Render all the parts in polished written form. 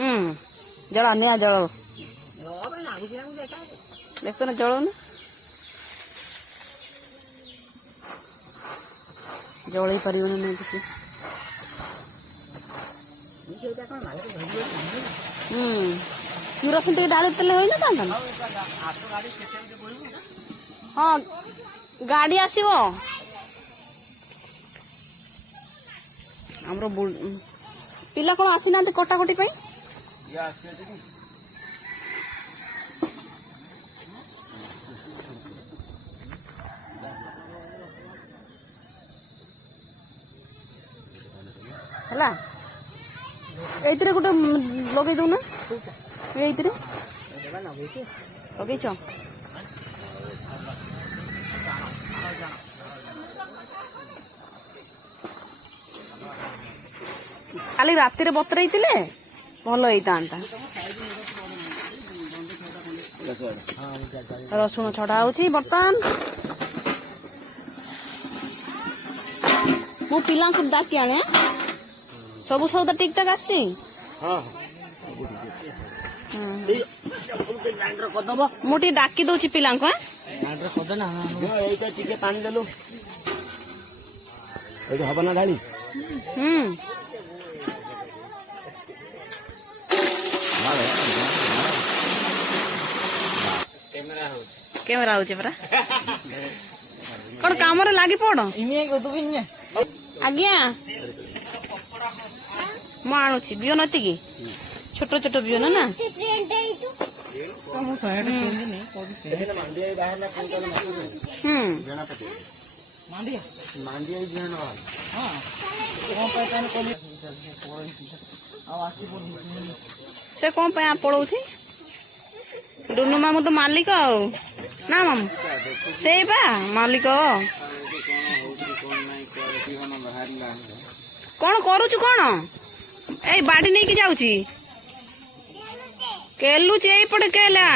जल निया जल देखो ना जल ना जल पार नहीं किरोसिन टे डाली तेल हो ना हाँ गाड़ी आसो आमर पिला कौन आसी ना कटाकटी है ये गोटे लगे दौना ये लगे खाली राति रे बतरई भल होता रसुण छड़ा होची बर्तमान मो पिला को डाकी आने सब सौदा ठीक ठाक आसी मुझे डाकी दौची पिला पानी देलु हम ना ढाली कैमरा हो कौन काम लगी पड़ आज्ञा मु आणुची बिहन एति छोट छोट बिहन ना से कौन पड़ो डुनु मामू तो मालिक ना मामू से मालिक कौन करुचु कौन ए बाड़ी नहीं जाऊची केलुची एपटे केला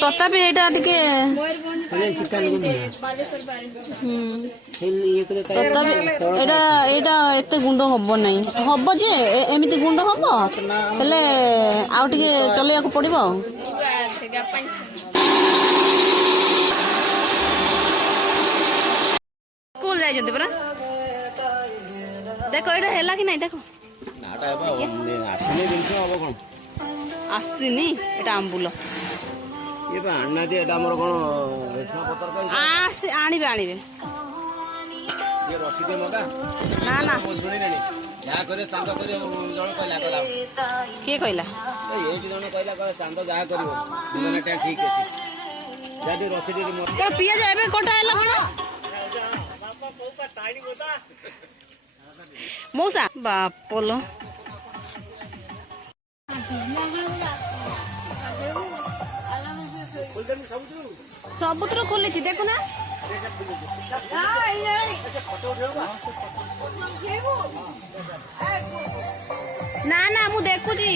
तथापि एटा टिके एते गुंड हम नहीं हम जे एमती गुंड हम हेले आउ टिके चलैया को पड़िबो स्कूल जाई परा देखो एटा हैला कि नहीं देखो आसीनी एटा आंबुल ये आना दे एटा हमर कोन आणिबे आणिबे ये रसी दे मगा ना ना मो सुनी नहीं जा करे चांद करे जण कहला कहला के कहला ए जण कहला कहला चांद जा करिवो दिना टा ठीक अछि जादी रसी दे मो तो पिया जाबे कोटा हैला कोन मौसा बापलो सबुत्र खोली देखो ना ना ना मु देखुची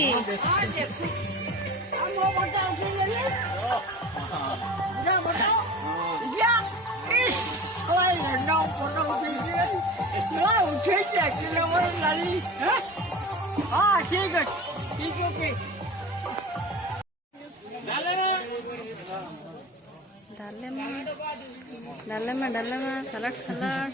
ठीक है ओके डाले में सलाद